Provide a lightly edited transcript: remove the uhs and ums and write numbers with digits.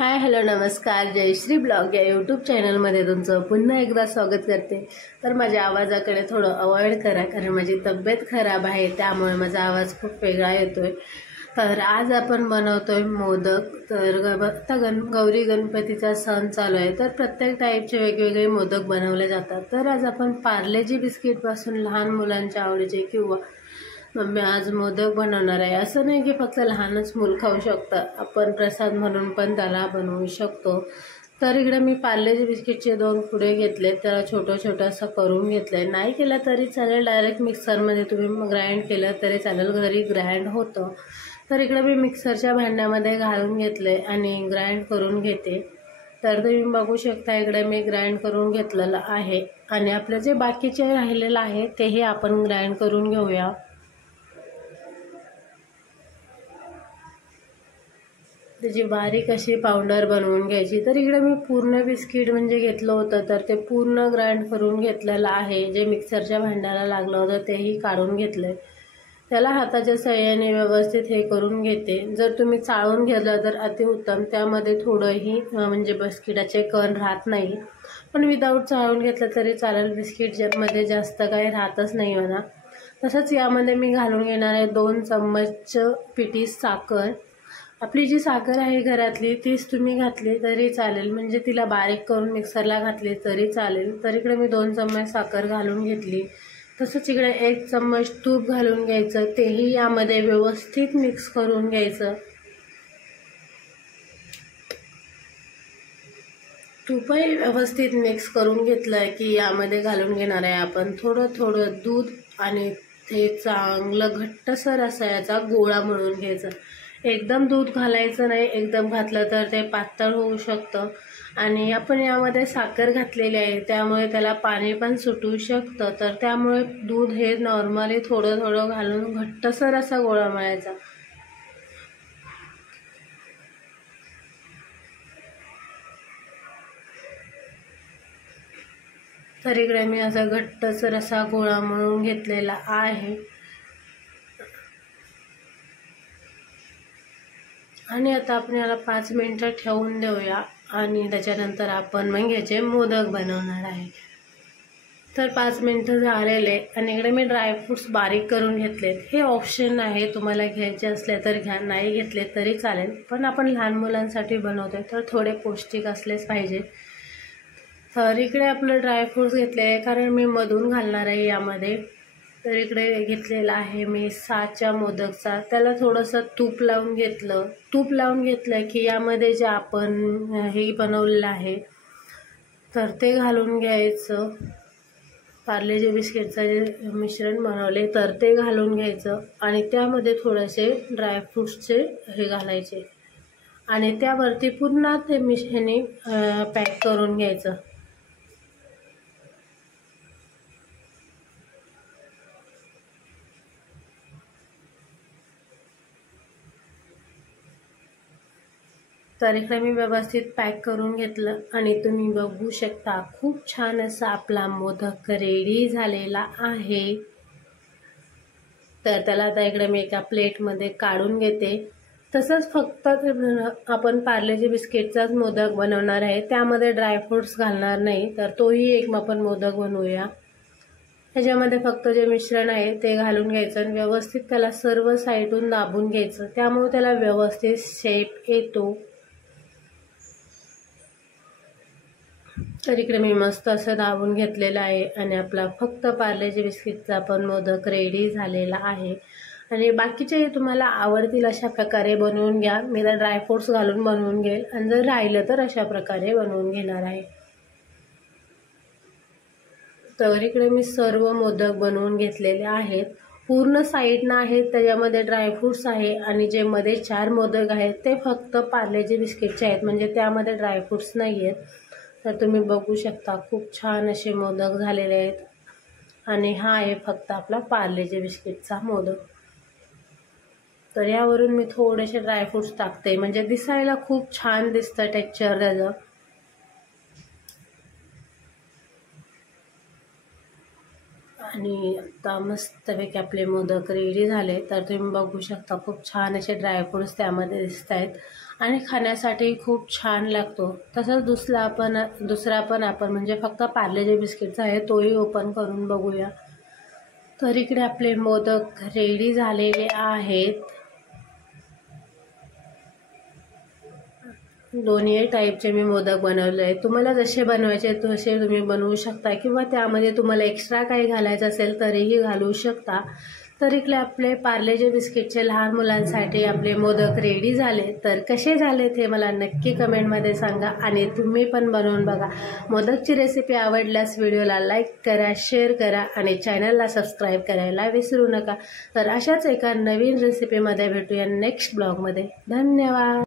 Hi hello नमस्कार, Jayashree blog या YouTube चॅनलमध्ये तुमचं पुन्हा एकदा स्वागत करते। तर माझ्या आवाजाकडे थोडं अवॉइड करा, कारण माझी तब्येत खराब आहे, त्यामुळे माझा आवाज खूप वेगळा येतोय। तर आज आपण बनवतोय मोदक। तर आता गौरी गणपतीचा सण चालू आहे, तर प्रत्येक टाईपचे वेगवेगळे मोदक बनवले जातात। तर आज आपण पार्लेजी बिस्किटपासून लहान मुलांच्या आवडीचे किंवा मम्मी आज मोदक बनवणार आहे असं नाही की फक्त लहानच मूल खाऊ शकतं, आपण प्रसाद म्हणून पण त्याला बनवू शकतो। तर इकडे मी पार्लेजी बिस्किटचे 2 पुडे घेतले, त्याला छोटं छोटं असं करून घेतलंय। नाही केलं तरी चालेल, डायरेक्ट मिक्सरमध्ये तुम्ही ग्राइंड केलं तरी चालेल, घरी ग्राइंड होतं। तर इकडे मी मिक्सरच्या भांड्यामध्ये घालून घेतले आणि ग्राइंड करून घेते। तर तुम्ही बघू शकता इकडे मी ग्राइंड करून घेतलेलं आहे आणि आपलं जे बाकीचे राहिलेलं आहे तेही आपण ग्राइंड करून घेऊया। त्याची बारीक अशी पावडर बनवून घ्यायची। तर इकडे मी पूर्ण बिस्किट म्हणजे घेतलं होतं, तर ते पूर्ण ग्राइंड करून घेतलेलं आहे। जे मिक्सरच्या भांड्याला लागलं होतं तेही काढून घेतलंय। त्याला हाताच्या सहाय्याने व्यवस्थित हे करून घेते। जर तुम्ही चाळून घेतलं तर अतिउत्तम, त्यामध्ये थोडंही म्हणजे बिस्किटाचे कण राहत नाही। पण विदाऊट चाळून घेतलं तरी चालेल, बिस्किटमध्ये जास्त काही राहतच नाही म्हणा। तसंच यामध्ये मी घालून घेणार आहे 2 चम्मच पिठी साखर। आपली जी साखर आहे घरातली तीच तुम्ही घातली तरी चालेल, म्हणजे तिला बारीक करून मिक्सरला घातली तरी चालेल। तर इकडे मी 2 चम्मच साखर घालून घेतली। तसंच इकडे 1 चम्मच तूप घालून घ्यायचं, तेही यामध्ये व्यवस्थित मिक्स करून घ्यायचं। तूपही व्यवस्थित मिक्स करून घेतलं की यामध्ये घालून घेणार आहे आपण थोडं थोडं दूध आणि ते चांगलं घट्टसर असा याचा गोळा मळून घ्यायचा। एकदम दूध घालायचं नाही, एकदम घातलं तर ते पातळ होऊ शकतं आणि आपण यामध्ये साखर घातलेली आहे त्यामुळे त्याला पाणी पण सुटू शकतं। तर त्यामुळे दूध हे नॉर्मली थोडं थोडं घालून घट्टसर असा गोळा मळायचा। तर इकडे मी असा घट्टसर असा गोळा मळून घेतलेला आहे आणि आता आपण याला 5 मिनिटं ठेवून देऊया आणि त्याच्यानंतर आपण मग याचे मोदक बनवणार आहे। तर 5 मिनिटं झालेले आणि इकडे मी ड्रायफ्रूट्स बारीक करून घेतलेत। हे ऑप्शन आहे, तुम्हाला घ्यायचे असले तर घ्या, नाही घेतले तरी चालेल, पण आपण लहान मुलांसाठी बनवतोय तर थोडे पौष्टिक असलेच पाहिजे। तर इकडे आपलं ड्रायफ्रूट्स घेतले, कारण मी मधून घालणार आहे यामध्ये। तर इकडे घेतलेला आहे मी साचा मोदकचा, त्याला थोडंसं तूप लावून घेतलं। तूप लावून घेतलं की यामध्ये जे आपण हे बनवलेलं आहे तर ते घालून घ्यायचं। पार्लेजी बिस्किटचं जे मिश्रण बनवले तर ते घालून घ्यायचं आणि त्यामध्ये थोडेसे ड्रायफ्रूट्सचे हे घालायचे आणि त्यावरती पुन्हा ते मिश्रणे पॅक करून घ्यायचं। तर इकडे मी व्यवस्थित पॅक करून घेतलं आणि तुम्ही बघू शकता खूप छान असा आपला मोदक रेडी झालेला आहे। तर त्याला आता इकडे मी एका प्लेटमध्ये काढून घेते। तसंच फक्त आपण पार्लेजी बिस्किटचाच मोदक बनवणार आहे, त्यामध्ये ड्रायफ्रूट्स घालणार नाही। तर तोही एक आपण मोदक बनवूया। त्याच्यामध्ये फक्त जे मिश्रण आहे ते घालून घ्यायचं आणि व्यवस्थित त्याला सर्व साईडून दाबून घ्यायचं, त्यामुळे त्याला व्यवस्थित शेप येतो। तर इकडे मी मस्त असं दाबून घेतलेलं आहे आणि आपला फक्त पार्लेजी बिस्किटचा पण मोदक रेडी झालेला आहे। आणि बाकीचे तुम्हाला आवडतील अशा प्रकारे बनवून घ्या। मी तर ड्रायफ्रूट्स घालून बनवून घेईल आणि जर राहिलं तर अशा प्रकारे बनवून घेणार आहे। तर इकडे मी सर्व मोदक बनवून घेतलेले आहेत। पूर्ण साईडनं आहेत त्याच्यामध्ये ड्रायफ्रूट्स आहे आणि जे मध्ये 4 मोदक आहेत ते फक्त पार्लेजी बिस्किटचे आहेत, म्हणजे त्यामध्ये ड्रायफ्रूट्स नाही आहेत। तर तुम्ही बघू शकता खूप छान असे मोदक झालेले आहेत आणि हा आहे फक्त आपला पार्लेजी बिस्किटचा मोदक। तर यावरून मी थोडेसे ड्रायफ्रूट्स टाकते, म्हणजे दिसायला खूप छान दिसतं टेक्स्चर त्याचं। आणि आता मस्तपैकी आपले मोदक रेडी झाले. तर तुम्ही बघू शकता खूप छान असे ड्रायफ्रूट्स त्यामध्ये दिसत आहेत आणि खाण्यासाठी खूप छान लागतो. तसंच दुसरा पण आपण म्हणजे फक्त पार्ले जे बिस्किटचा आहे तोही ओपन करून बघूया. तर इकडे आपले मोदक रेडी झालेले आहेत. दोन्ही टाईपचे मी मोदक बनवले आहेत. तुम्हाला जसे बनवायचे तसे तुम्ही बनवू शकता किंवा त्यामध्ये तुम्हाला एक्स्ट्रा काही घालायचं असेल तरीही घालू शकता. तर इकडे आपले पार्लेचे बिस्किटचे लहान मुलांसाठी आपले मोदक रेडी झाले. तर कसे झाले ते मला नक्की कमेंटमध्ये सांगा आणि तुम्ही पण बनवून बघा. मोदकची रेसिपी आवडल्यास व्हिडिओला लाईक करा, शेअर करा आणि चॅनलला सबस्क्राईब करायला विसरू नका. तर अशाच एका नवीन रेसिपीमध्ये भेटूया नेक्स्ट ब्लॉगमध्ये. धन्यवाद.